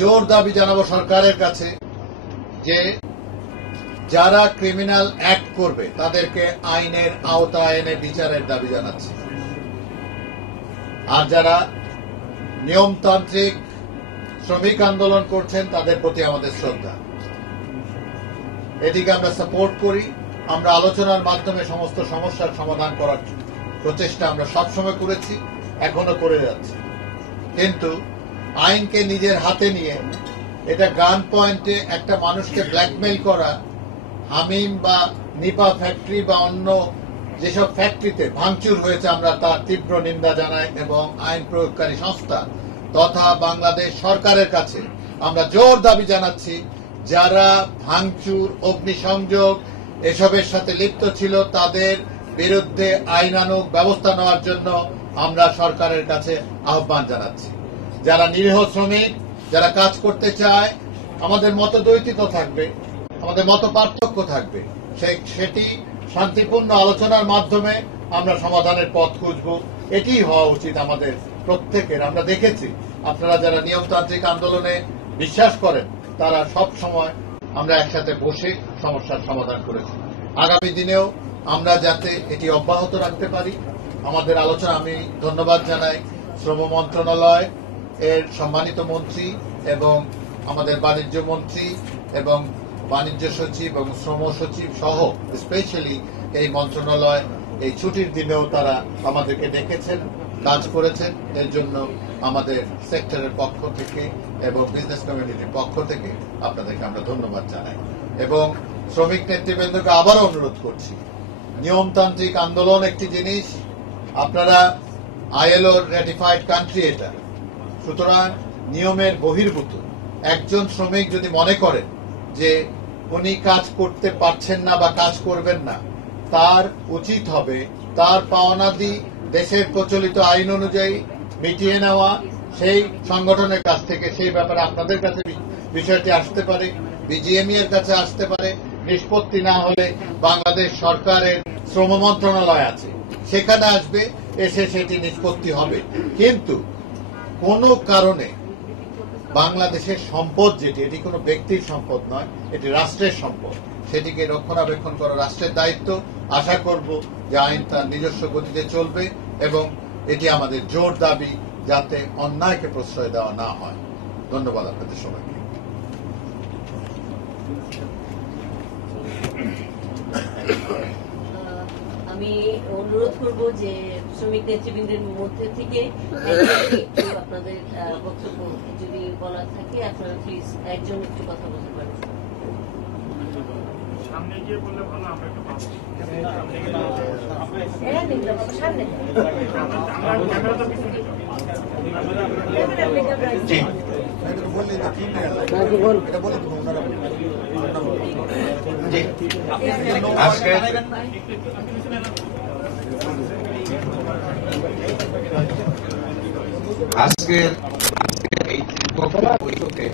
জোর দাবি জানাবো সরকারের কাছে যে যারা ক্রিমিনাল অ্যাক্ট করবে তাদেরকে আইনের আওতায় এনে বিচারের দাবি জানাচ্ছে, আর যারা নিয়মতান্ত্রিক শ্রমিক আন্দোলন করছেন তাদের প্রতি আমাদের শ্রদ্ধা। এটিকে আমরা সাপোর্ট করি। আমরা আলোচনার মাধ্যমে সমস্ত সমস্যার সমাধান করার প্রচেষ্টা আমরা সবসময় করেছি, এখনো করে যাচ্ছি। কিন্তু আইনকে নিজের হাতে নিয়ে এটা গান পয়েন্টে একটা মানুষকে ব্ল্যাকমেইল করা, হামিম বা নিপা ফ্যাক্টরি বা অন্য যেসব ফ্যাক্টরিতে ভাঙচুর হয়েছে আমরা তার তীব্র নিন্দা জানাই এবং আইন প্রয়োগকারী সংস্থা তথা বাংলাদেশ সরকারের কাছে আমরা জোর দাবি জানাচ্ছি যারা ভাঙচুর, অগ্নিসংযোগ এসবের সাথে লিপ্ত ছিল তাদের বিরুদ্ধে আইনানুগ ব্যবস্থা নেওয়ার জন্য আমরা সরকারের কাছে আহ্বান জানাচ্ছি। যারা নিরীহ শ্রমিক, যারা কাজ করতে চায়, আমাদের মতদ্বৈতিত থাকবে, আমাদের মত পার্থক্য থাকবে, সেটি শান্তিপূর্ণ আলোচনার মাধ্যমে আমরা সমাধানের পথ খুঁজব। এটি হওয়া উচিত আমাদের প্রত্যেকের। আমরা দেখেছি আপনারা যারা নিয়মতান্ত্রিক আন্দোলনে বিশ্বাস করেন তারা সব সময় আমরা একসাথে বসে সমস্যার সমাধান করেছি। আগামী দিনেও আমরা যাতে এটি অব্যাহত রাখতে পারি আমাদের আলোচনা। আমি ধন্যবাদ জানাই শ্রম মন্ত্রণালয় এর সম্মানিত মন্ত্রী এবং আমাদের বাণিজ্য মন্ত্রী এবং বাণিজ্য সচিব এবং শ্রম সচিব সহ স্পেশালি এই মন্ত্রণালয় এই ছুটির দিনেও তারা আমাদেরকে ডেকেছেন, কাজ করেছেন। এর জন্য আমাদের সেক্টরের পক্ষ থেকে এবং বিজনেস কমিউনিটির পক্ষ থেকে আপনাদেরকে আমরা ধন্যবাদ জানাই এবং শ্রমিক নেতৃবৃন্দকে আবারও অনুরোধ করছি, নিয়মতান্ত্রিক আন্দোলন একটি জিনিস, আপনারা আইএলও রেটিফাইড কান্ট্রি এটা, সুতরাং নিয়মের বহির্ভূত একজন শ্রমিক যদি মনে করেন যে উনি কাজ করতে পারছেন না বা কাজ করবেন না, তার উচিত হবে তার পাওনাদি দেশের প্রচলিত আইন অনুযায়ী মিটিয়ে নেওয়া। সেই সংগঠনের কাছ থেকে সেই ব্যাপারে আপনাদের কাছে বিষয়টি আসতে পারে, বিজিএমই এর কাছে আসতে পারে। নিষ্পত্তি না হলে বাংলাদেশ সরকারের শ্রম মন্ত্রণালয় আছে, সেখানে আসবে, এসে সেটি নিষ্পত্তি হবে। কিন্তু কোনো কারণে বাংলাদেশের সম্পদ যেটি, এটি কোনো ব্যক্তির সম্পদ নয়, এটি রাষ্ট্রের সম্পদ, সেটিকে রক্ষণাবেক্ষণ করা রাষ্ট্রের দায়িত্ব। আশা করব যে আইন তার নিজস্ব গতিতে চলবে এবং এটি আমাদের জোর দাবি যাতে অন্যায়কে প্রশ্রয় দেওয়া না হয়। ধন্যবাদ আপনাদের সবাইকে। আমি অনুরোধ করব যে শ্রমিক নেতৃবৃন্দের মধ্যে থেকে আপনাদের বক্তব্য যদি বলার থাকে আপনারা প্লিজ একজন একটু কথা বলতে পারেন। সামনে গিয়ে বললে ভালো, আমরা একটু পাচ্ছি আজকের এই বৈঠকে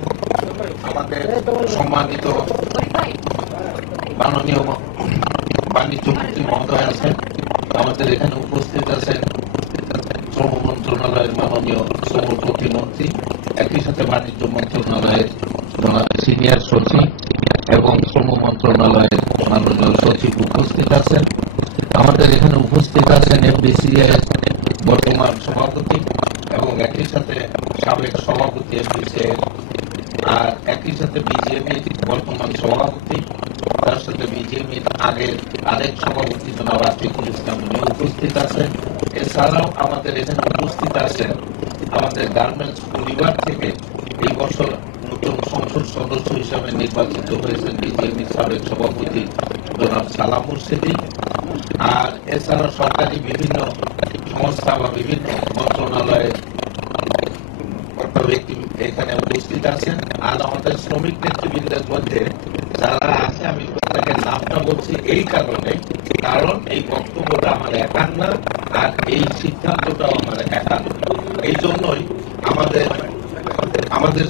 আমাদের সম্মানিত মাননীয় বাণিজ্য মন্ত্রী মহোদয় আছেন, আমাদের এখানে উপস্থিত আছেন শ্রম মন্ত্রণালয়ের মাননীয় শ্রম প্রতিমন্ত্রী, একই সাথে বাণিজ্য মন্ত্রণালয়ের সিনিয়র সচিব এবং শ্রম মন্ত্রণালয়ের মাননীয় সচিব উপস্থিত আছেন। আমাদের এখানে উপস্থিত আছেন এফডিসিআই এর বর্তমান সভাপতি এবং একই সাথে সাবেক সভাপতি এফডিসিআই আর একই সাথে বিজিএমই বর্তমান সভাপতি, তার সাথে বিজিএমই আগের আরেক সভাপতি জনাব আতিকুল ইসলাম উপস্থিত আছেন। এছাড়াও আমাদের এখানে উপস্থিত আছেন আমাদের গার্মেন্টস পরিবার থেকে এই বছর নতুন সংসদ সদস্য হিসাবে নির্বাচিত হয়েছেন বিজিএমই সাবেক সভাপতি জনাব সালাম মুর্শিদি। আর এছাড়া সরকারি বিভিন্ন সংস্থা বা বিভিন্ন মন্ত্রণালয়ের ব্যক্তি এখানে উপস্থিত আছেন। আর আমাদের শ্রমিক নেতৃবৃন্দের মধ্যে যারা আছে, আমি প্রত্যেকের নামটা বলছি এই কারণে, কারণ এই বক্তব্যটা আমার একার না আর এই সিদ্ধান্তটাও আমার একার। এই জন্যই আমাদের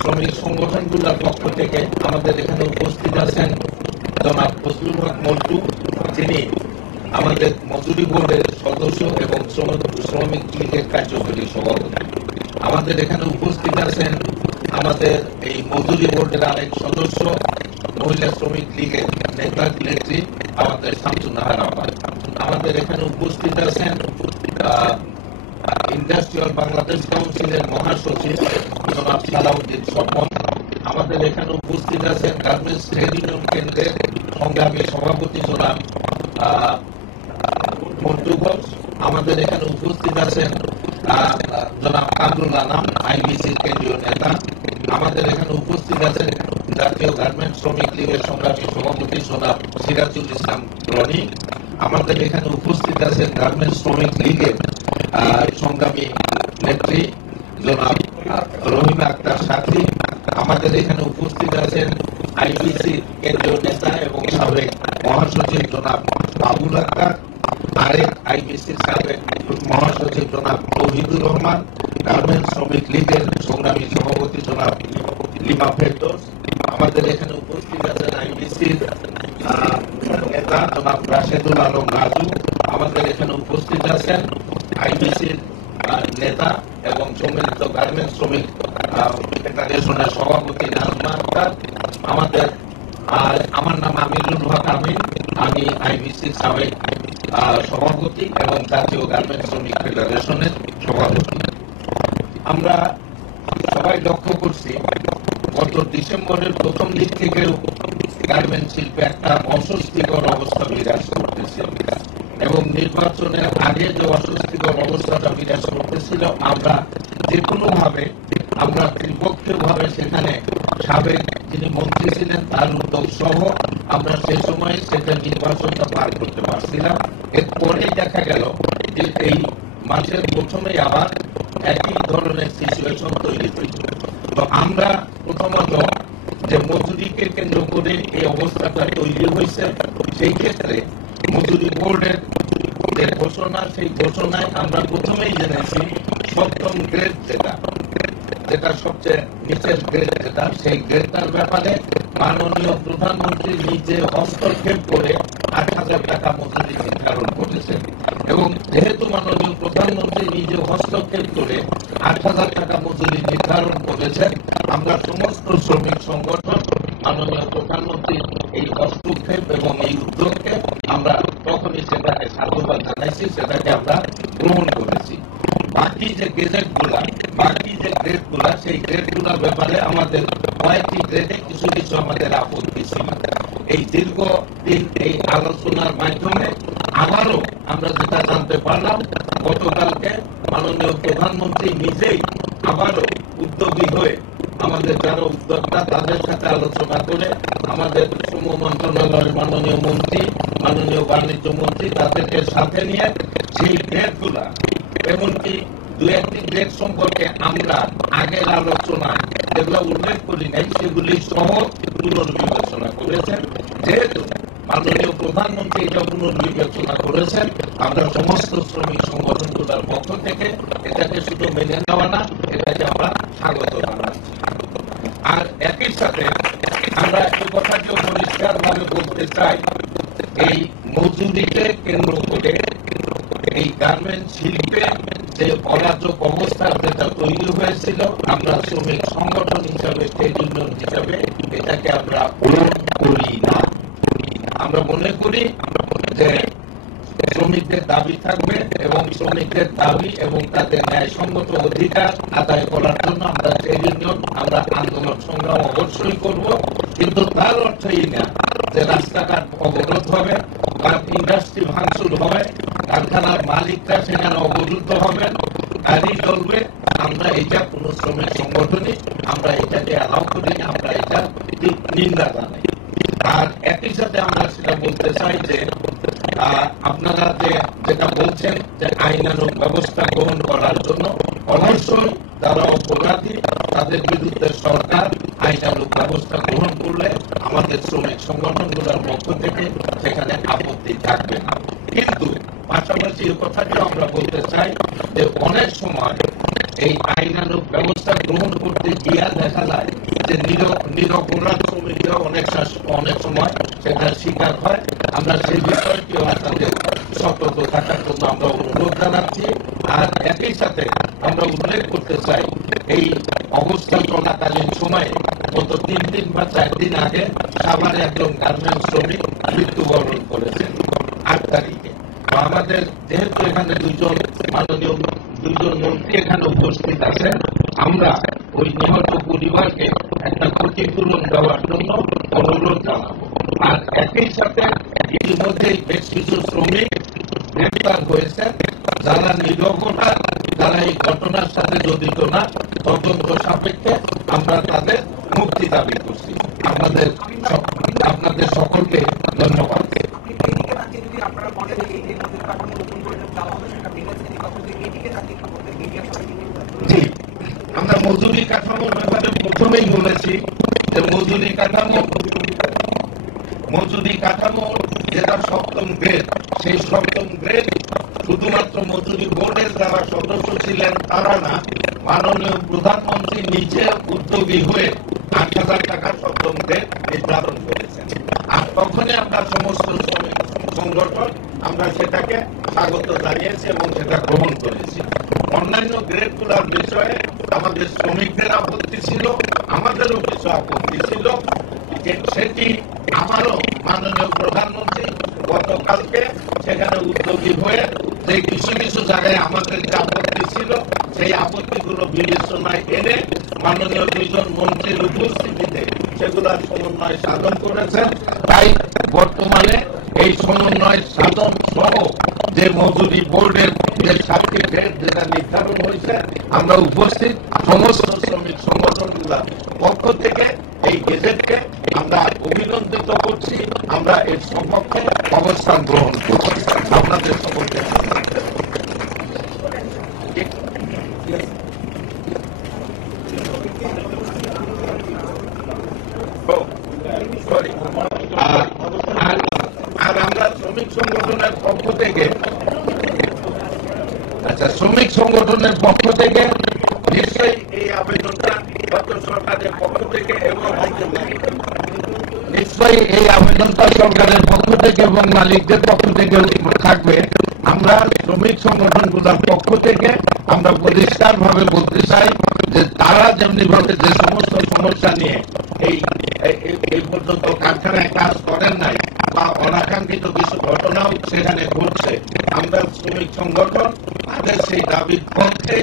শ্রমিক সংগঠনগুলোর পক্ষ থেকে আমাদের এখানে উপস্থিত আছেন জনাব ফজলুল হক মন্টু, যিনি আমাদের মজুরি বোর্ডের সদস্য এবং শ্রমিক লীগের কার্যকরী সভাপতি। আমাদের এখানে উপস্থিত আছেন আমাদের এই মজুরি বোর্ডের আরেক সদস্য মহিলা শ্রমিক লীগের নেতা নেত্রী আমাদের শামসুন্নাহার আহ্বান। আমাদের এখানে উপস্থিত আছেন ইন্ডাস্ট্রিয়াল বাংলাদেশ কাউন্সিলের মহাসচিব জনাব সালাউদ্দিন স্বপন। আমাদের এখানে উপস্থিত আছেন গার্মেন্টস ট্রেড ইউনিয়ন কেন্দ্রের সংগ্রামী সভাপতি জনাব মন্টু ঘোষ। আমাদের এখানে উপস্থিত আছেন জনাব কামরুল আনাম, আইবিসির কেন্দ্রীয় নেতা। আমাদের এখানে উপস্থিত আছেন জাতীয় গার্মেন্টস শ্রমিক লীগের সংগ্রামী সভাপতি জনাব সিরাজুল ইসলাম রনি। আমাদের এখানে উপস্থিত আছেন গার্মেন্টস শ্রমিক লীগের সংগ্রামী নেত্রী জনাব রহিমা আক্তার সাথী। আমাদের এখানে উপস্থিত আছেন আইবিসি কেন্দ্রীয় নেতা এবং সাবেক মহাসচিব জনাব বাবুল আক্তার, আরেক আইবিসির সাবেক মহাসচিব জনাব তৌহিদুর রহমান, গার্মেন্টস শ্রমিক লীগের সংগ্রামী সভাপতি জনাব লিমা ফেরদৌস। আমাদের এখানে উপস্থিত আছেন আইবিসির নেতা জনাব রাশেদুল আলম রাজু। আমাদের এখানে উপস্থিত আছেন আইবিসির নেতা এবং সম্মিলিত গার্মেন্টস শ্রমিক ফেডারেশনের সভাপতি নাজমা আক্তার। আমার নাম আমিরুল হক আমিন, আমি আইবিসির সাবেক সভাপতি এবং জাতীয় গার্মেন্টস শ্রমিক ফেডারেশনের সভাপতি। আমরা সবাই লক্ষ্য করছি গত ডিসেম্বরের প্রথম দিক থেকে গার্মেন্টস শিল্পে একটা অস্বস্তিকর অবস্থা বিরাজ করতেছে এবং নির্বাচনের আগে যে অস্বস্তিকর অবস্থাটা বিরাজ করতেছিল, আমরা যে কোনো ভাবে আমরা ত্রিপক্ষীয় ভাবে সেখানে সাবেক যিনি মন্ত্রী ছিলেন তার উদ্যোগ সহ আমরা সেই সময় সেটা নির্বাচনটা পার করতে পারছিলাম। এরপরে দেখা গেল যে এই মাসের প্রথমেই আবার একই ধরনের সিচুয়েশন তৈরি হয়েছিল। তো আমরা প্রথমত যে মজুরিকে কেন্দ্র করে এই অবস্থাটা তৈরি হয়েছে, সেই ক্ষেত্রে মজুরি বোর্ডের যে ঘোষণা, সেই ঘোষণায় আমরা প্রথমেই জেনেছি সপ্তম গ্রেড যেটা সবচেয়ে নিচের গ্রেড যেটা, সেই গ্রেডটার ব্যাপারে মাননীয় প্রধানমন্ত্রী নিজে হস্তক্ষেপ করে 8,000 টাকা মজুরি নির্ধারণ করেছেন। এবং যেহেতু মাননীয় প্রধানমন্ত্রী নিজে হস্তক্ষেপ করে 8,000 টাকা মজুরি নির্ধারণ করেছেন, আমরা সমস্ত শ্রমিক সংগঠন মাননীয় প্রধানমন্ত্রীর এই হস্তক্ষেপ এবং এই উদ্যোগকে আমরা তখনই সেটাকে সাধুবাদ জানাইছি, সেটাকে আমরা গ্রহণ করেছি। বাকি যে গ্রেডগুলা সেই গ্রেডগুলোর ব্যাপারে আমাদের কয়েকটি গ্রেডে কিছু কিছু আমাদের আপত্তি ছিল। এই দীর্ঘদিন এই আলোচনার মাধ্যমে আবারও আমরা যেটা জানতে পারলাম, গতকালকে মাননীয় প্রধানমন্ত্রী নিজেই আবারও উদ্যোগী হয়ে আমাদের যারা উদ্যোক্তা তাদের সাথে আলোচনা করে আমাদের শ্রম মন্ত্রণালয়ের মাননীয় মন্ত্রী, মাননীয় বাণিজ্য মন্ত্রী তাদেরকে সাথে নিয়ে সেই গ্রেডগুলা, এমনকি দু একটি গ্রেড সম্পর্কে আমরা আগের আলোচনায় যেগুলো উল্লেখ করি নাই সেগুলি সহ পুনর্বিবেচনা করেছেন। যেহেতু মাননীয় প্রধানমন্ত্রী এটা পুনর্বিবেচনা করেছেন, আমরা সমস্ত শ্রমিক সংগঠনগুলোর পক্ষ থেকে এটাকে শুধু মেনে নেওয়া না, এটাকে আমরা স্বাগত জানাচ্ছি। আর একই সাথে আমরা এই কথাটিও পরিষ্কার ভাবে বলতে চাই, এই মজুরিকে কেন্দ্র করে এই গার্মেন্ট শিল্পে যে অরাজক অবস্থা যেটা তৈরি হয়েছিল, আমরা শ্রমিক সংগঠন হিসাবে, ট্রেড ইউনিয়ন হিসাবে এটাকে আমরা গ্রহণ করি না। আমরা মনে করি যে শ্রমিকদের দাবি থাকবে এবং শ্রমিকদের দাবি এবং তাদের ন্যায়সঙ্গত অধিকার আদায় করার জন্য আমরা ট্রেড ইউনিয়ন, আমরা আন্দোলন সংগ্রাম অবশ্যই করব। কিন্তু তার অর্থই না যে রাস্তাঘাট অবরোধ হবে বা ইন্ডাস্ট্রি ভাঙচুর হবে, কারখানার মালিকরা সেখানে অবরুদ্ধ হবে, গাড়ি চলবে। আমরা এটা কোন শ্রমিক সংগঠনই আমরা এটাকে অ্যালাউ করি না, আমরা এটা নিন্দা জানাই। আর একই সাথে আমরা সেটা বলতে চাই যে আপনারা যেটা বলছেন যে আইনানুগ ব্যবস্থা গ্রহণ করার জন্য, অবশ্যই যারা অপরাধী তাদের বিরুদ্ধে সরকার আইনানুগ ব্যবস্থা গ্রহণ করলে আমাদের শ্রমিক সংগঠনগুলোর পক্ষ থেকে সেখানে আপত্তি থাকবে না। কিন্তু পাশাপাশি এই কথাটিও আমরা বলতে চাই যে অনেক সময় এই আইনানুগ ব্যবস্থা গ্রহণ করতে গিয়ে দেখা যায় যে নিরপরাধ শ্রমিকরা অনেক সময় সেটা শিকার হয়। আমরা সেই বিষয়টিও আপনাদের সতর্ক থাকার জন্য আমরা অনুরোধ জানাচ্ছি। আর একই সাথে আমরা উল্লেখ করতে চাই, এই অবস্থা চলাকালীন সময়ে গত 3 দিন বা 4 দিন আগে সাভারে একজন গার্মেন্টস শ্রমিক মৃত্যুবরণ করেছেন 8 তারিখে। তো আমাদের যেহেতু এখানে মাননীয় দুইজন মন্ত্রী এখানে উপস্থিত আছেন, আমরা ওই নিহত পরিবারকে একটা ক্ষতিপূরণ দেওয়ার জন্য অনুরোধ জানাবো। আর একই সাথে ইতিমধ্যে বেশ কিছু শ্রমিক গ্রেপ্তার হয়েছে যারা নিরপরাধ, যারা এই ঘটনার সাথে জড়িত না। তদন্ত সাপেক্ষে আমরা তাদের মুক্তি দাবি করছি। আপনাদের সকলকে ধন্যবাদ। জি, আমরা মজুরি কাঠামোর ব্যাপারে প্রথমেই বলেছি যে মজুরি কাঠামো যেটা 7ম গ্রেড, সেই 7ম গ্রেড শুধুমাত্র মজুরি বোর্ডের যারা সদস্য ছিলেন তারা না, মাননীয় প্রধানমন্ত্রী নিজে উদ্যোগী হয়ে 8,000 টাকা 7ম গ্রেড নির্ধারণ করেছেন। আর তখনই আমরা সমস্ত শ্রমিক সংগঠন আমরা সেটাকে স্বাগত জানিয়েছি এবং সেটা গ্রহণ করেছি। অন্যান্য গ্রেডগুলোর বিষয়ে আমাদের শ্রমিকদের আপত্তি ছিল, আমাদেরও কিছু আপত্তি ছিল। সেটি আমারও মাননীয় প্রধানমন্ত্রী গতকালকে সেখানে উদ্যোগী হয়ে যে কিছু কিছু জায়গায় আমাদের যে আপত্তি ছিল সেই আপত্তিগুলো বিবেচনায় এনে মাননীয় দুইজন মন্ত্রীর উপস্থিতিতে সেগুলোর সমন্বয় সাধন করেছেন। তাই বর্তমানে এই সমন্বয় সাধন সহ যে মজুরি বোর্ডের যে 7টি গ্রেড যেটা নির্ধারণ হয়েছে, আমরা উপস্থিত সমস্ত শ্রমিক সংগঠনগুলোর পক্ষ থেকে এই গেজেটকে আমরা অভিনন্দিত করছি, আমরা এর সপক্ষে অবস্থান গ্রহণ করছি। আপনাদের সকলকে আর আমরা শ্রমিক সংগঠনের পক্ষ থেকে নিশ্চয়ই এই আবেদনটা সরকারের পক্ষ থেকে এবং মালিকদের পক্ষ থেকে থাকবে। আমরা শ্রমিক সংগঠনগুলোর পক্ষ থেকে আমরা পরিষ্কার ভাবে বলতে চাই যে তারা যেমনি ভাবে যে সমস্ত সমস্যা নিয়ে এই পর্যন্ত কারখানায় কাজ করেন নাই বা অনাকাঙ্ক্ষিত কিছু ঘটনাও সেখানে ঘটছে, আমরা শ্রমিক সংগঠন তাদের সেই দাবির পক্ষে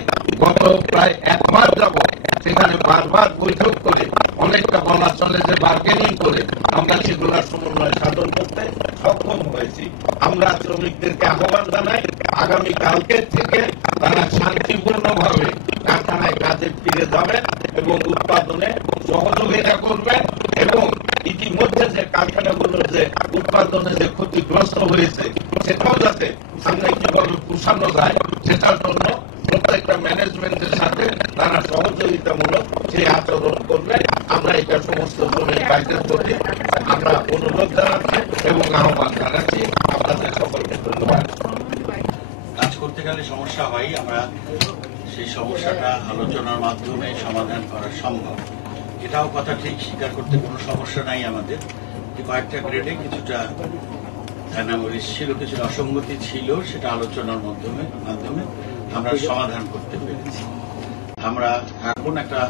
গত প্রায় 1 মাস যাবৎ সেখানে বারবার বৈঠক করে অনেকটা বলা চলে যে বার্গেনিং করে আমরা সেগুলোর সমন্বয় সাধন করতে সক্ষম হয়েছি। আমরা শ্রমিকদেরকে আহ্বান জানাই আগামী কালকের থেকে তারা শান্তিপূর্ণভাবে কারখানায় কাজে ফিরে যাবেন এবং উৎপাদনে সহযোগিতা করবেন এবং ইতিমধ্যে যে কারখানাগুলোর যে উৎপাদনে যে ক্ষতিগ্রস্ত হয়েছে সেটাও যাতে সামনে কিভাবে পোষানো যায় সেটার জন্য প্রত্যেকটা ম্যানেজমেন্টের সাথে তারা সহযোগিতামূলক সেই আচরণ করলে আমরা এটা সমস্ত শ্রমিক ভাইদের প্রতি আমরা অনুরোধ জানাচ্ছি এবং আহ্বান জানাচ্ছি। আপনাদের সকলকে ধন্যবাদ। কাজ করতে গেলে সমস্যা হয়, আমরা সেই সমস্যাটা আলোচনার মাধ্যমে সমাধান করা সম্ভব, এটাও কথা ঠিক, স্বীকার করতে কোনো সমস্যা নাই আমাদের। কয়েকটা গ্রেডে কিছুটা অ্যানামলিস ছিল, কিছু অসঙ্গতি ছিল, সেটা আলোচনার মাধ্যমে আমরা সমাধান করতে পেরেছি। আমরা এখন একটা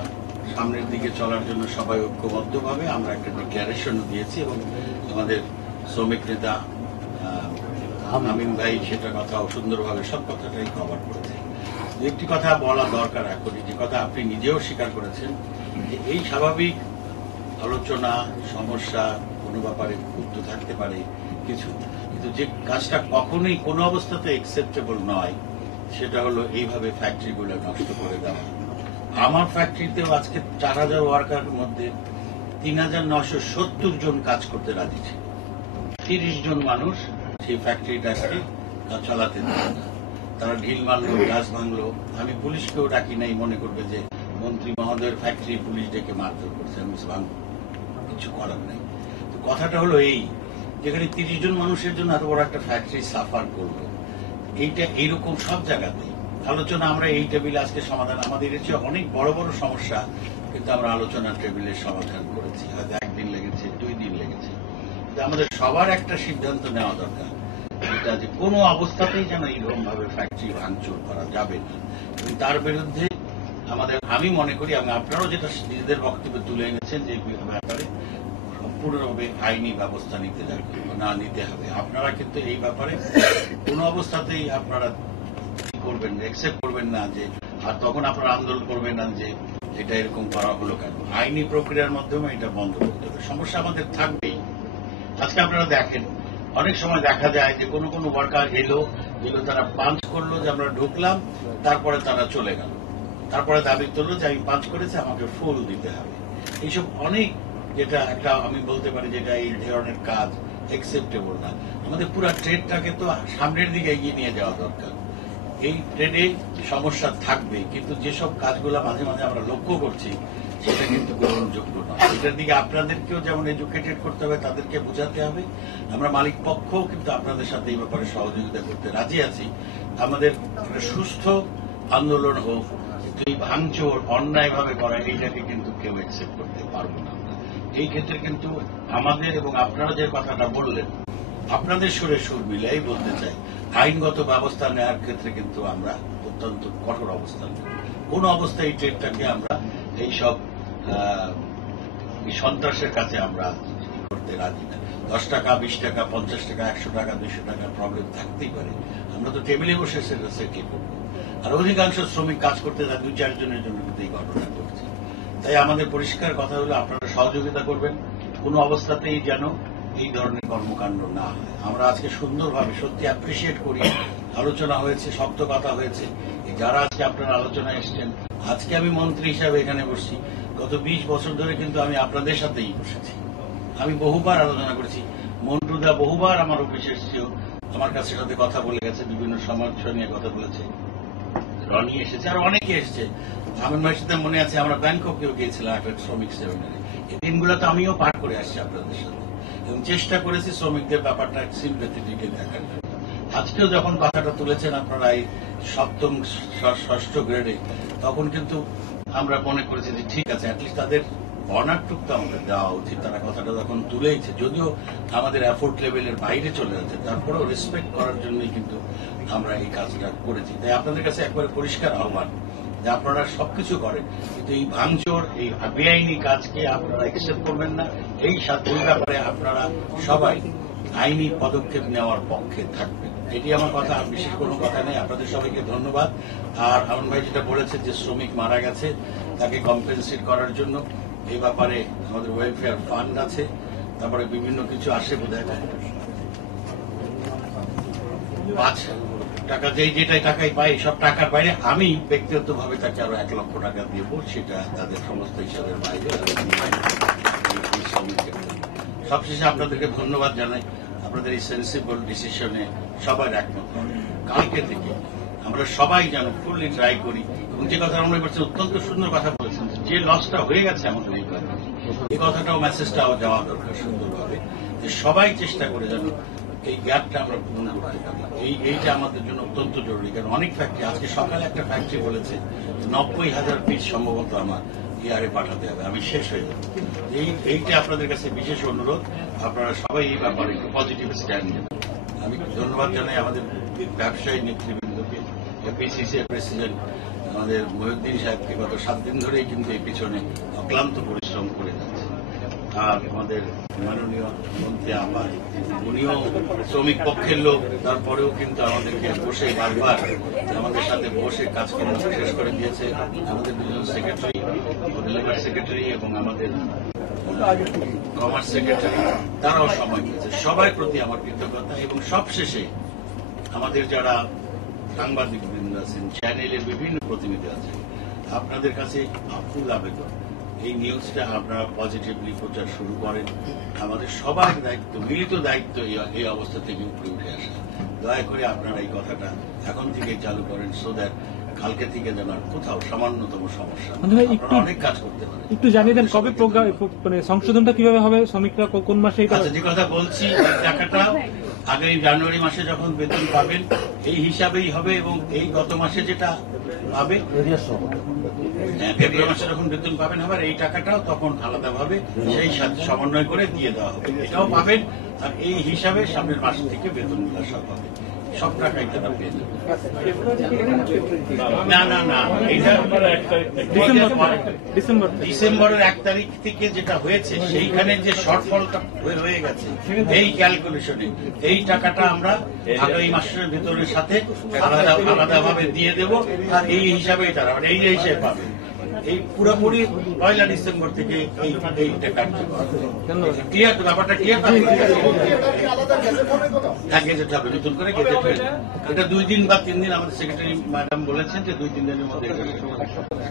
সামনের দিকে চলার জন্য সবাই ঐক্যবদ্ধভাবে আমরা একটা ডিক্লারেশনও দিয়েছি এবং আমাদের শ্রমিক নেতা আমিন ভাই সেটা কথা সুন্দরভাবে সব কথাটাই কভার করেছে। একটি কথা বলা দরকার এখন, যে কথা আপনি নিজেও স্বীকার করেছেন যে এই স্বাভাবিক আলোচনা সমস্যা কোনো ব্যাপারে ক্ষুব্ধ থাকতে পারে কিছু, কিন্তু যে কাজটা কখনোই কোনো অবস্থাতে অ্যাকসেপ্টেবল নয় সেটা হলো এইভাবে ফ্যাক্টরিগুলো নষ্ট করে দেওয়া। আমার ফ্যাক্টরিতেও আজকে 4,000 ওয়ার্কারের মধ্যে 3,970 জন কাজ করতে রাজি ছিল। 30 জন মানুষ সেই ফ্যাক্টরিটাকে চালাতে দিল না, তারা ঢিল মারলো, গাছ ভাঙলো। আমি পুলিশকেও ডাকি নাই, মনে করবে যে মন্ত্রী মহোদয়ের ফ্যাক্টরি পুলিশ ডেকে মারধর করছে, আমি কিছু করার নাই। তো কথাটা হলো এই, যেখানে 30 জন মানুষের জন্য এত বড় একটা ফ্যাক্টরি সাফার করলো, এইটা এইরকম সব জায়গাতে আলোচনা আমরা এই টেবিলে আজকে সমাধান, আমাদের এর চেয়ে অনেক বড় বড় সমস্যা কিন্তু আমরা আলোচনার টেবিলে সমাধান করেছি। হয়তো 1 দিন লেগেছে, 2 দিন লেগেছে, কিন্তু আমাদের সবার একটা সিদ্ধান্ত নেওয়া দরকার, এটা যে কোনো অবস্থাতেই যেন এইরকম ভাবে ফ্যাক্টরি ভাঙচুর করা যাবে না এবং তার বিরুদ্ধে আমি মনে করি এবং আপনারাও যেটা নিজেদের বক্তব্যে তুলে এনেছেন যে ব্যাপারে সম্পূর্ণভাবে আইনি ব্যবস্থা নিতে হবে। আপনারা কিন্তু এই ব্যাপারে কোনো অবস্থাতেই আপনারা করবেন না, একসেপ্ট করবেন না যে, আর তখন আপনারা আন্দোলন করবেন না যে এটা এরকম করা হলো কেন। আইনি প্রক্রিয়ার মাধ্যমে এটা বন্ধ করতে হবে। সমস্যা আমাদের থাকবেই। আজকে আপনারা দেখেন, অনেক সময় দেখা যায় যে কোনো কোনো ওয়ার্কার এলো তারা পাঞ্চ করলো যে আমরা ঢুকলাম, তারপরে তারা চলে গেল, তারপরে দাবি তুললো যে আমি পাঞ্চ করেছি, আমাকে ফুল দিতে হবে। এইসব অনেক, যেটা একটা আমি বলতে পারি যেটা এই ধরনের কাজ একসেপ্টেবল না। আমাদের পুরো ট্রেডটাকে তো সামনের দিকে এগিয়ে নিয়ে যাওয়া দরকার। এই ট্রেডে সমস্যা থাকবে, কিন্তু যেসব কাজগুলো মাঝে মাঝে আমরা লক্ষ্য করছি সেটা কিন্তু গ্রহণযোগ্য নয়। এটার দিকে আপনাদেরকেও যেমন এডুকেটেড করতে হবে, তাদেরকে বোঝাতে হবে। আমরা মালিক পক্ষও কিন্তু আপনাদের সাথে এই ব্যাপারে সহযোগিতা করতে রাজি আছি। আমাদের একটা সুস্থ আন্দোলন হোক, কিন্তু এই ভাঙচুর অন্যায়ভাবে করা এইটাকে কিন্তু কেউ অ্যাকসেপ্ট করতে পারবো না। এই ক্ষেত্রে কিন্তু আমাদের এবং আপনারা যে কথাটা বললেন, আপনাদের সুরে সুর মিলাই বলতে চাই, আইনগত ব্যবস্থা নেওয়ার ক্ষেত্রে কিন্তু আমরা অত্যন্ত কঠোর অবস্থান নেব। কোন অবস্থায় এই ট্রেডটাকে আমরা এইসব সন্ত্রাসের কাছে আমরা করতে রাজি না। 10 টাকা, 20 টাকা, 50 টাকা, 100 টাকা, 200 টাকার প্রবলেম থাকতেই পারে। আমরা তো টেবিলে বসে সেটা সেটেল করবো। আর অধিকাংশ শ্রমিক কাজ করতে যায় 2-4 জনের জন্য কিন্তু এই ঘটনা ঘটছে। তাই আমাদের পরিষ্কার কথা হলো, আপনারা সহযোগিতা করবেন। কোন অবস্থাতেই যেন এই ধরনের কর্মকাণ্ড না হয়। আমরা আজকে সুন্দরভাবে সত্যি অ্যাপ্রিসিয়েট করি, আলোচনা হয়েছে, শক্ত কথা হয়েছে। যারা আজকে আপনারা আলোচনায় এসছেন, আজকে আমি মন্ত্রী হিসাবে এখানে বসছি, গত 20 বছর ধরে কিন্তু আমি আপনাদের সাথেই বসেছি। আমি বহুবার আলোচনা করেছি, মন্টুদা বহুবার আমার অফিসে এসেছিল, আমার কাছে সাথে কথা বলে গেছে, বিভিন্ন সমস্যা নিয়ে কথা বলেছে। রনি এসেছে, আর অনেকে এসেছে। আমিন ভাইয়ের সাথে মনে আছে আমরা ব্যাংককেও গিয়েছিলাম একটা শ্রমিক সেমিনারে। এই দিনগুলোতে আমিও পাঠ করে আসছি আপনাদের সাথে, এবং চেষ্টা করেছি শ্রমিকদের ব্যাপারটা সিম্প্যাথেটিকে দেখার জন্য। আজকেও যখন কথাটা তুলেছেন আপনারা এই 7ম 6ষ্ঠ গ্রেডে, তখন কিন্তু আমরা মনে করেছি যে ঠিক আছে, অ্যাটলিস্ট তাদের অনারটুকটা আমাদের দেওয়া উচিত। তারা কথাটা যখন তুলেছে, যদিও আমাদের এফোর্ট লেভেলের বাইরে চলে যাচ্ছে, তারপরেও রেসপেক্ট করার জন্যই কিন্তু আমরা এই কাজটা করেছি। তাই আপনাদের কাছে একবারে পরিষ্কার আহ্বান যে আপনারা সবকিছু করেন, কিন্তু এই ভাঙচুর, এই বেআইনি কাজকে আপনারা অ্যাকসেপ্ট করবেন না। এই ব্যাপারে আপনারা সবাই আইনি পদক্ষেপ নেওয়ার পক্ষে থাকবেন। এটি আমার কথা, আর বিশেষ কোনো কথা নেই। আপনাদের সবাইকে ধন্যবাদ। আর আমিন ভাই যেটা বলেছে যে শ্রমিক মারা গেছে, তাকে কম্পেনসেট করার জন্য এই ব্যাপারে আমাদের ওয়েলফেয়ার ফান্ড আছে, তারপরে বিভিন্ন কিছু আসে, বোধহয় 5 টাকা যেটাই টাকাই পাই, সব টাকার বাইরে আমি ব্যক্তিগতভাবে তাকে আরো 1 লক্ষ টাকা দিব, সেটা তাদের সমস্ত হিসাবের বাইরে। সবশেষে আপনাদেরকে ধন্যবাদ জানাই, আপনাদের এই সেন্সিবল ডিসিশনে সবার একমত। কালকে থেকে আমরা সবাই যেন ফুললি ট্রাই করি, এবং যে কথা মনে করছে অত্যন্ত সুন্দর কথা বলেছেন, যে লসটা হয়ে গেছে আমাদের এই কারণে, এই কথাটাও মেসেজটাও যাওয়া দরকার সুন্দরভাবে, যে সবাই চেষ্টা করে যেন এই গ্যাপটা আমরা পূরণ করতে পারি। এইটা আমাদের জন্য অত্যন্ত জরুরি। কারণ অনেক ফ্যাক্টরি, আজকে সকালে একটা ফ্যাক্টরি বলেছে 90,000 পিস সম্ভবত আমার ইয়ারে পাঠাতে হবে, আমি শেষ হয়ে যাব। এইটা আপনাদের কাছে বিশেষ অনুরোধ, আপনারা সবাই এই ব্যাপারে একটু পজিটিভ স্ট্যান্ড নেবেন। আমি ধন্যবাদ জানাই আমাদের ব্যবসায়ী নেতৃবৃন্দকে, এপিসিসি প্রেসিডেন্ট আমাদের মহিউদ্দিন সাহেবকে। গত 7 দিন ধরেই কিন্তু এই পিছনে অক্লান্ত পরিশ্রম করে যাচ্ছে। আর আমাদের মাননীয় মন্ত্রী আবার, উনিও শ্রমিক পক্ষের লোক, তারপরেও কিন্তু আমাদেরকে বসে বারবার আমাদের সাথে বসে কাজকর্ম শেষ করে দিয়েছে। আমাদের 2জন সেক্রেটারি, আমাদের লেবার সেক্রেটারি এবং আমাদের কমার্স সেক্রেটারি, তারাও সময় দিয়েছে। সবার প্রতি আমার কৃতজ্ঞতা। এবং সবশেষে আমাদের যারা সাংবাদিক বৃন্দ আছেন, চ্যানেলের বিভিন্ন প্রতিনিধি আছেন, আপনাদের কাছে আকুল আবেদন, এই নিউজটা আপনারা পজিটিভলি প্রচার শুরু করেন। আমাদের সবার দায়িত্ব, মিলিত দায়িত্ব এই অবস্থা থেকে উপরে উঠে আসা। দয়া করে আপনারা এই কথাটা এখন থেকে চালু করেন, সো দ্যাট কালকে থেকে যেন কোথাও সামান্যতম সমস্যা, অনেক কাজ করতে পারে। একটু জানিয়ে দেন কবে প্রোগ্রাম, মানে সংশোধনটা কিভাবে হবে, শ্রমিকরা কোন মাসে? আচ্ছা, যে কথা বলছি, টাকাটা আগামী জানুয়ারি মাসে যখন বেতন পাবেন এই হিসাবেই হবে, এবং এই গত মাসে যেটা পাবে ফেব্রুয়ারি মাসে যখন বেতন পাবেন আবার এই টাকাটাও তখন আলাদাভাবে সেই সাথে সমন্বয় করে দিয়ে দেওয়া হবে, এটাও পাবেন। আর এই হিসাবে সামনের মাস থেকে বেতনগুলো সব পাবে। সব টাকাই তারা পেয়ে যাবে। না না না, এইটা ডিসেম্বরের 1 তারিখ থেকে যেটা হয়েছে সেইখানে যে শর্টফলটা হয়ে গেছে এই ক্যালকুলেশনে এই টাকাটা আমরা আগামী মাসের ভেতরের সাথে আলাদাভাবে দিয়ে দেব, আর এই হিসাবেই তারা এই হিসেবে পাবে। এই পুরোপুরি 1 ডিসেম্বর থেকে এইটা কার্যকর। ক্লিয়ার তো, ব্যাপারটা ক্লিয়ার। হ্যাঁ, গেজেট হবে, নতুন করে গেজেট হবে। এটা 2 দিন বা 3 দিন আমাদের সেক্রেটারি ম্যাডাম বলেছেন যে 2-3 দিনের মধ্যে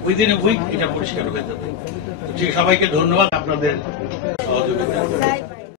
উইদিন এ উইক এটা পরিষ্কার হয়ে যাবে। ঠিক, সবাইকে ধন্যবাদ আপনাদের সহযোগিতা।